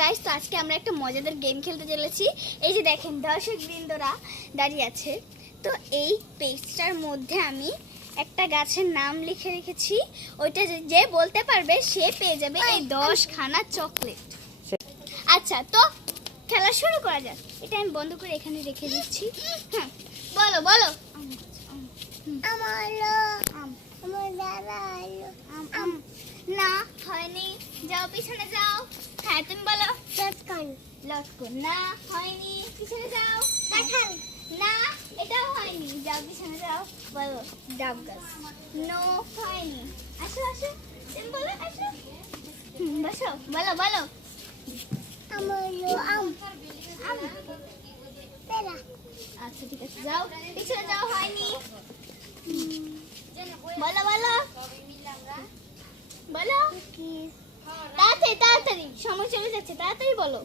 Guys, তো আজকে আমরা একটা মজাদার গেম খেলতে চলেছি। এই যে দেখেন দর্শকবৃন্দরা দাঁড়িয়ে আছে। তো এই পেজটার মধ্যে আমি একটা গাছের নাম লিখে রেখেছি। ওইটা যে বলতে পারবে সে পেয়ে যাবে এই 10খানা চকলেট। আচ্ছা, তো খেলা শুরু করা যাক। এটা আমি বন্ধ করে এখানে রেখে দিচ্ছি। হ্যাঁ, বলো বলো। না হয়নি, যাও পিছনে যাও। হ্যাঁ, তুমি বলো। লটকন না হয়নি, পিছনে যাও। না, এটাও হয়নি, যাও পিছনে যাও। বলো ডাব গাছ। নো হয়নি, আসো আসো, তুমি বলো আসো। বসো, বলো বলো। আচ্ছা ঠিক আছে, যাও পিছনে যাও। হয়নি, বলো বলো বলো। তাড়াতাড়ি তাড়াতাড়ি, সময় চলে যাচ্ছে, তাড়াতাড়ি বলো।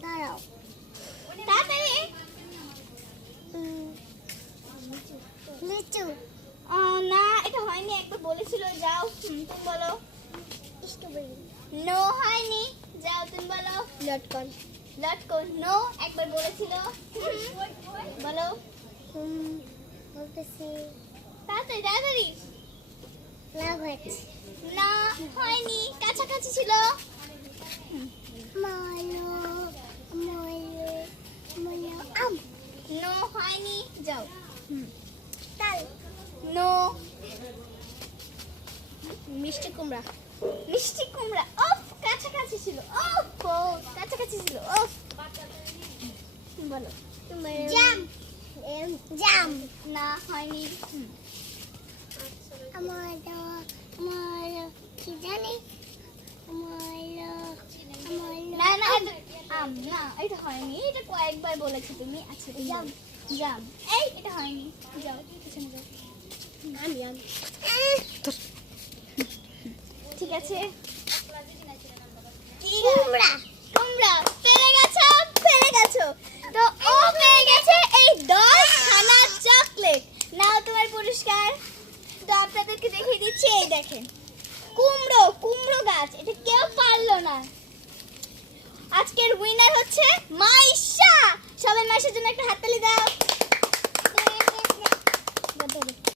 তাড়াতাড়ি। লিচু না, এটা হয়নি, একবার বলেছিল। যাও, তুমি বলো। নো হয়নি, যাও তুমি বলো। লটকন। লটকন নো, একবার বলেছিল। বলো। তাড়াতাড়ি তাড়াতাড়ি। না হয়নি, কাছাকাছি ছিল। নো হয়নি, যাও। নো। মিষ্টি কুমড়া। মিষ্টি কুমড়া, ওফ কাছাকাছি ছিল। ওফ কাছাকাছি ছিল। ওফ, বলো। জাম। জাম না হয়নি। কি জানি, না না আম না, এটা হয়নি, এটা কয়েকবার বলেছো তুমি। আচ্ছা জাম। জাম, এই এটা হয়নি, যাও পিছনে যাও। ঠিক আছে। কুমড়া। কুমড়া পেরে গেছো, পেরে গেছো। তো ও পেয়ে গেছে এই 10খানা চকলেট। নাও তোমার পুরস্কার। তো আপনাদেরকে দেখিয়ে দিচ্ছি, এই দেখেন কুমড়ো, কুমড়ো গাছ। এটা কেউ পারলো না। আজকের উইনার হচ্ছে মাইশা। সবাই মাইশার জন্য একটা হাততালি দাও।